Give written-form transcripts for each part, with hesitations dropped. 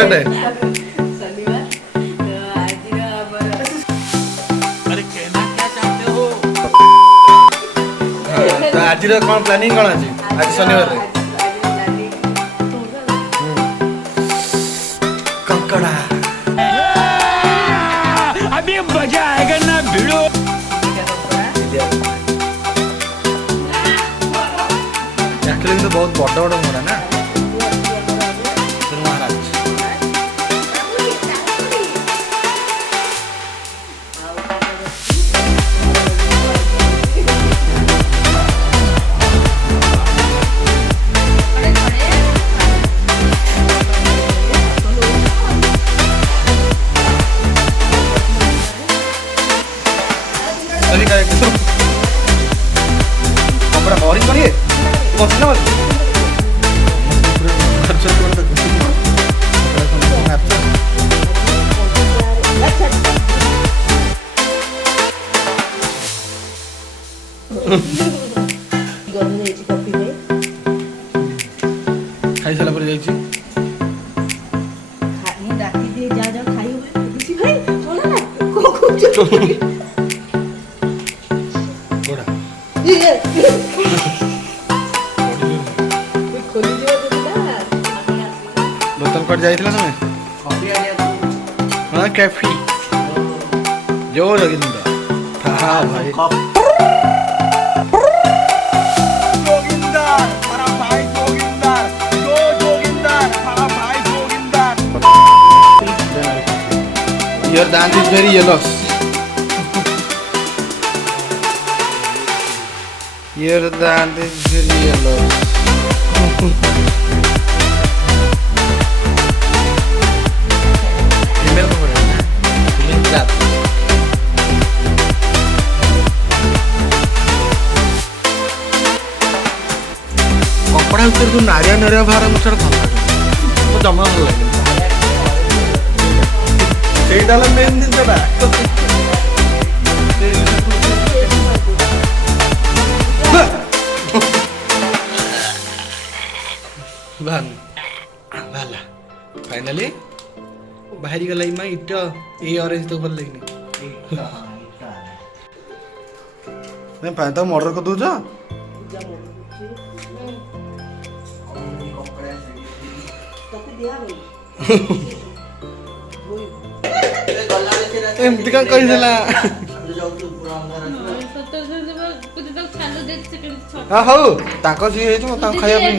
Saturday शनिवार तो आज अरे कहना क्या चाहते हो? तो आज कौन प्लानिंग कौन अछि आज शनिवार रे कंकड़ा अभी मजा आएगा ना भिड़ो। एक्चुअली तो बहुत बड़ बड़ मोड़ा ना महाराज अरे काय कपड़ा मोरी करिए बसना बस खर्च कर दो खाई साला पर जाई छी गोड़ा बोतल कट जाइथिला तमे हां कैफी जो जोगिंदा हां भाई जोगिंदर हमारा भाई जोगिंदर जो जोगिंदर हमारा भाई जोगिंदर। योर दांत इज वेरी येलो योर दांत इज वेरी येलो ईमेल को पढ़े ना ईमेल जात कपड़ा ऊपर तो नारिया नारिया बाहर मुझे भल लगे तो जमा भल लगे ସେଇଟା ହେଲା ମେନ୍ ଜିନିଷଟା ଭଲ फाइनली बाहरी गला इमा इट ए ऑरेंज तो भल लगनी मैं पाए तो ऑर्डर कर दूजा एमती का कहि देला हां हो ताको जी हे जो ता खाया पे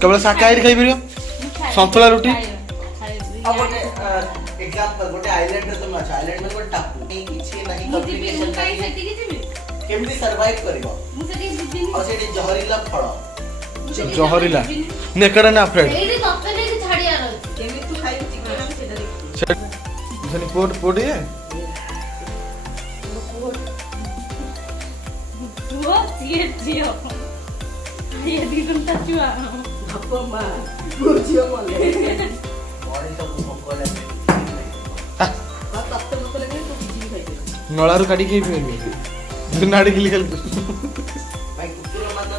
केवल शाकाहारी खाई परियो संतुला रोटी अब गोटे एग्जांपल गोटे आइलैंड रे तुम अच्छा आइलैंड में गोटे टापू किछि नाही कम्युनिकेशन केमती सरवाइव करिवो और सेठी जहरीला फळ जहरीला नेकड़ा ना फ्रेंड एडी तत्ते के छाड़िया रह केमी तू खाइ चिकन हम सेटा देख जनी पोट पोट है वो ये जियो ये दिगुन तचुआ धप्पा मार गुरजियो मले बॉडी सब मकोले तत्ते मकोले तू किछि खाइ नळारू काढी के पिबी तू नाडी खिली खाली भाई कुकुर माता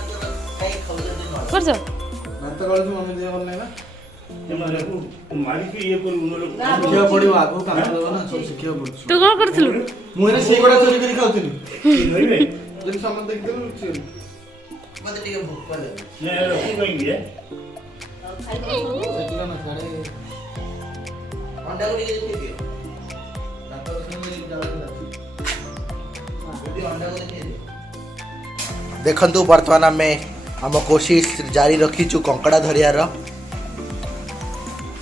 काई खाउजे न करजो भात गळजू मम्मी दे बोल नाही ना मारी के ये कोन लोग शिखिया पड़ियो आगो काम करबो ना सब शिखिया पड़छ तू कोन करथलु मु एने सेई गोडा चोरी करी खाउथिनी नइबे जनी सामान देख देलु छी मते टिके भूख पाले ने रखू कहेंगे सेटिला ना सारे अंडा को टिके दे दियो भात रसने में जावे यदि अंडा को दे देखंतु वर्तमान में हम कोशिश जारी रखीचु कंकड़ा धरियार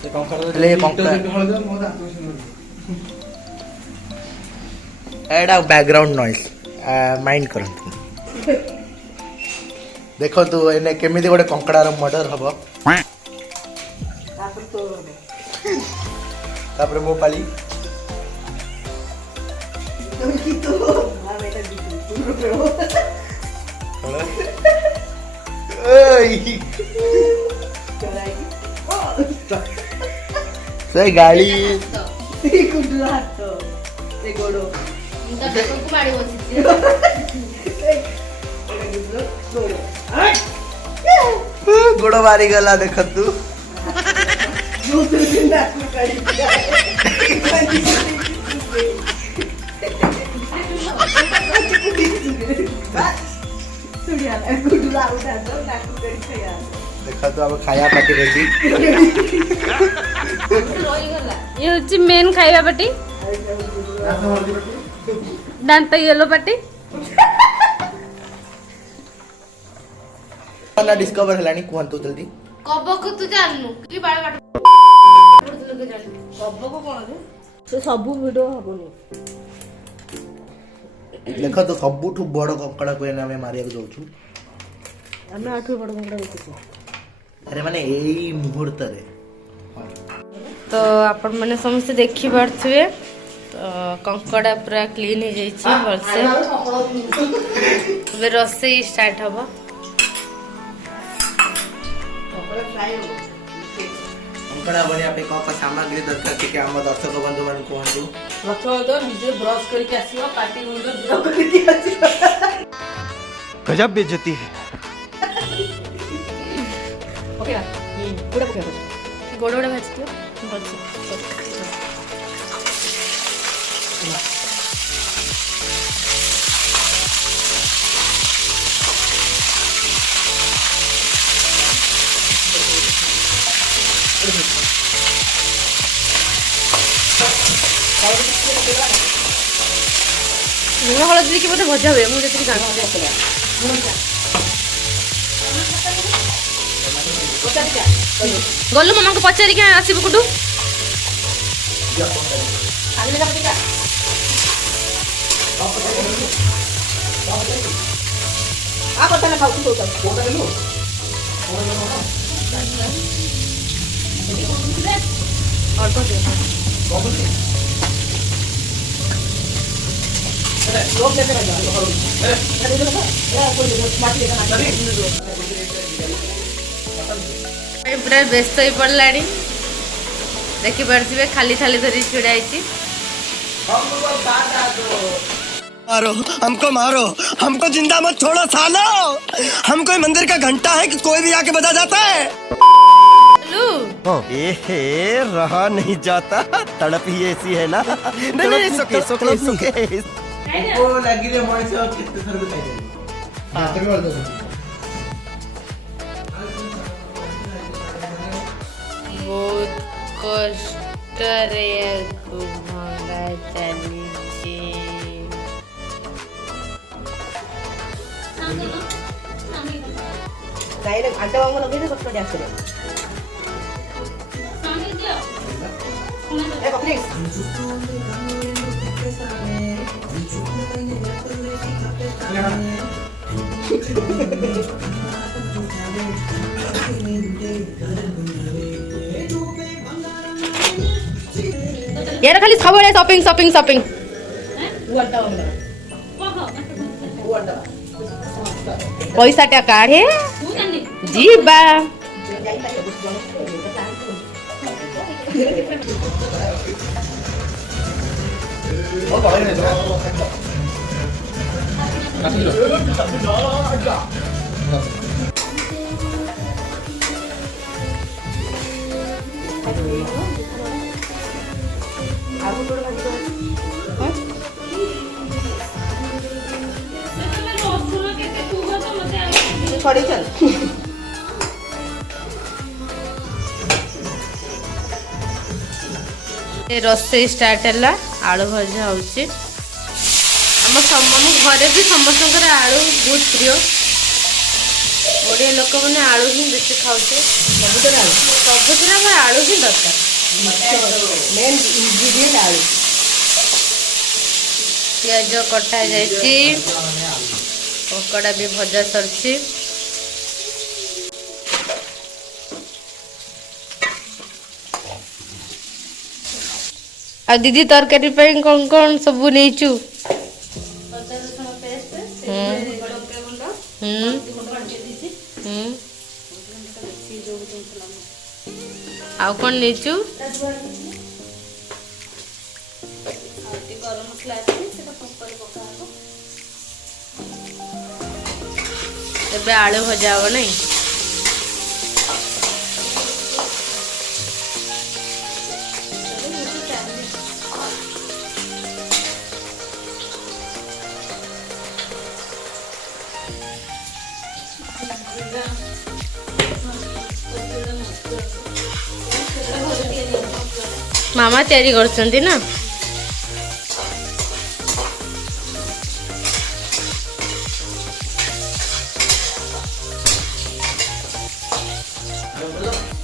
से कंकड़ा ले कंकड़ा हळदर मो दांत एडा बैकग्राउंड नॉइज माइंड करंतु देखंतु एने केमिति गोटे कंकड़ार मर्डर हबो तापर मो पाली से गाड़ी गोड़ मारी गला देखतु देखा तो अब खाया पार्टी रही ये हচ্ছে मेन खाଇବା पाटी दांत येलो पाटी ना डिस्कवर हेलानी कहंतु जल्दी कबक तू जाननु कि बाळ काट कबक कोन रे से सब वीडियो हबनी देख तो सबुठु बड़ कंकड़ा को एना में मारिया जाउछु हमें आठु बड़ कंकड़ा देखिछु अरे माने एई मुहूर्त रे तो आपण माने समस्त देखि पारथुए तो कंकड़ा पूरा क्लीन हो जाइछि भलसे अब रोसे स्टार्ट हबो कंकड़ा बनिया पे का सामग्री दरकार कि हम दर्शक बंधु मन कहंतु प्रथम तो निजे ब्रश करके आसीबो पार्टी मुंडो ब्रश करके आसीबो गजब बेइज्जती है ओके पूरा पके गोड़ गोड़ भाज दियो भलसे लुण हलदी देखिए बोधे भजा हुए मुझे गलु मामा को पचारिक आसबु कुटु पूरा व्यस्त हो पड़ा देखी पारे खाली थाली धरी छिड़ा मारो हमको जिंदा मत छोड़ो सालो हम कोई मंदिर का घंटा है कि कोई भी आके बजा जाता है ए रहा नहीं जाता तड़प ही ऐसी है ना नहीं सुके ओ लगी रे मଣିଷ କେତେ ଥର ବି ଖାଇଦେବି ହାତରେ ଭଲ ଦଉଛନ୍ତି बहुत कष्ट रे घुमंगा चलीछे गाइले घंटा बांग लगे दे कष्ट जास रे देखो प्लीज यार खाली सब शॉपिंग शॉपिंग शॉपिंग पैसा टा काढ़े जीबा छोड़ी चल रोसे स्टार्ट है आलू भजा हो घरे भी समस्त आलू बहुत प्रिय ओडिया लोक मैंने आलू ही बेसी खाऊ सबुद आलू ही दरकार मेन इंग्रेडिएंट आलू पियाज कटा जाइए कंकड़ा भी भजा सरछि आ दीदी तरकारी ପାଇଁ कौन कौन सब नहींचु आउ कौन नहींचु ଏବେ ଆଳୁ ଭଜା ହବ ନାଇଁ मामा तैयारी करछंती ना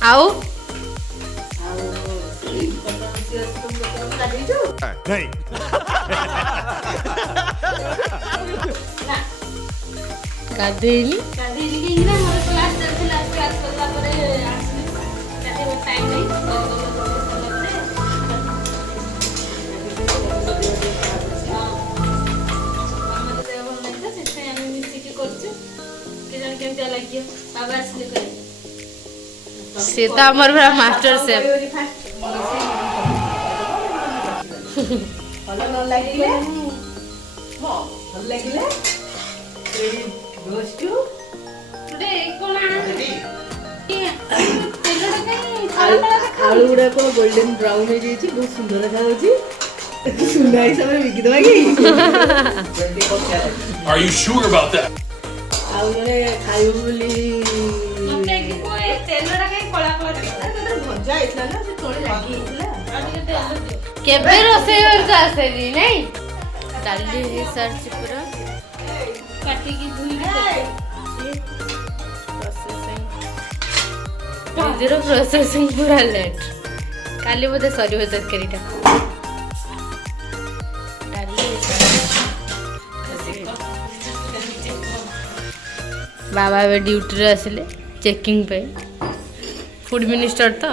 आओ नहीं गाधेली से तो हमर बड़ा मास्टर शेफ ଭଲ ନ ଲାଗିଲେ ଭଲ ଲାଗିଲେ ଗୋଷ୍ଟୁ ଆଳୁ ଗୁଡାକ ଗୋଲ୍ଡେନ ବ୍ରାଉନ ହେଇଯାଇଛି ବହୁତ ସୁନ୍ଦର ଦେଖାଯାଉଛି ସୁନା ହିସାବରେ ବିକିଦେବା କି 24 carat Are you sure about that? ଆଉ ଜଣେ ଖାଇବ ବୋଲି ଭଜା ହେଇଥିଲା ନା ସେ ତଳେ ଲାଗି ହେଇଥିଲା केबे रोसे करता आसेली नहीं डाली है सर्च पूरा काटी की धुई प्रोसेसिंग जीरो प्रोसेसिंग पूरा लेट काली बोधे सरी हो तरकारीटा डाली बाबा वे ड्यूटी रे आसिले चेकिंग पे फूड मिनिस्टर तो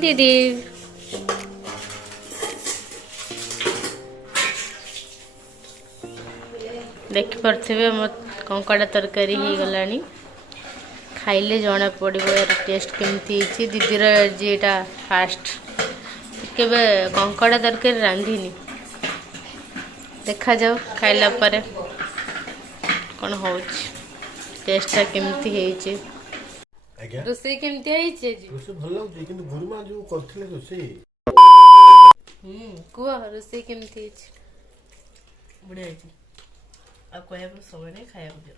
दीदी देखिपे मो कंकड़ा तरकारी हो गलानी खाइले जना पड़ो यार टेस्ट केमती दीदीर जीटा फास्ट केबे कंकड़ा तरकारी रांधिनी देखा जाओ खाइला परे कौन हो टेस्टा केमती है आज्ञा रोसे केमती है रोसे भल लाଗୁଛି କିନ୍ତୁ ଗୁରୁମା ଯୋଉ କରିଥିଲେ ରୋଷେଇ कुआ रोसे केमती है ବଢିଆ ହେଇଛି ଆଉ କହିବାକୁ ସମୟ ନାହିଁ ଖାଇବାକୁ ଦିଅ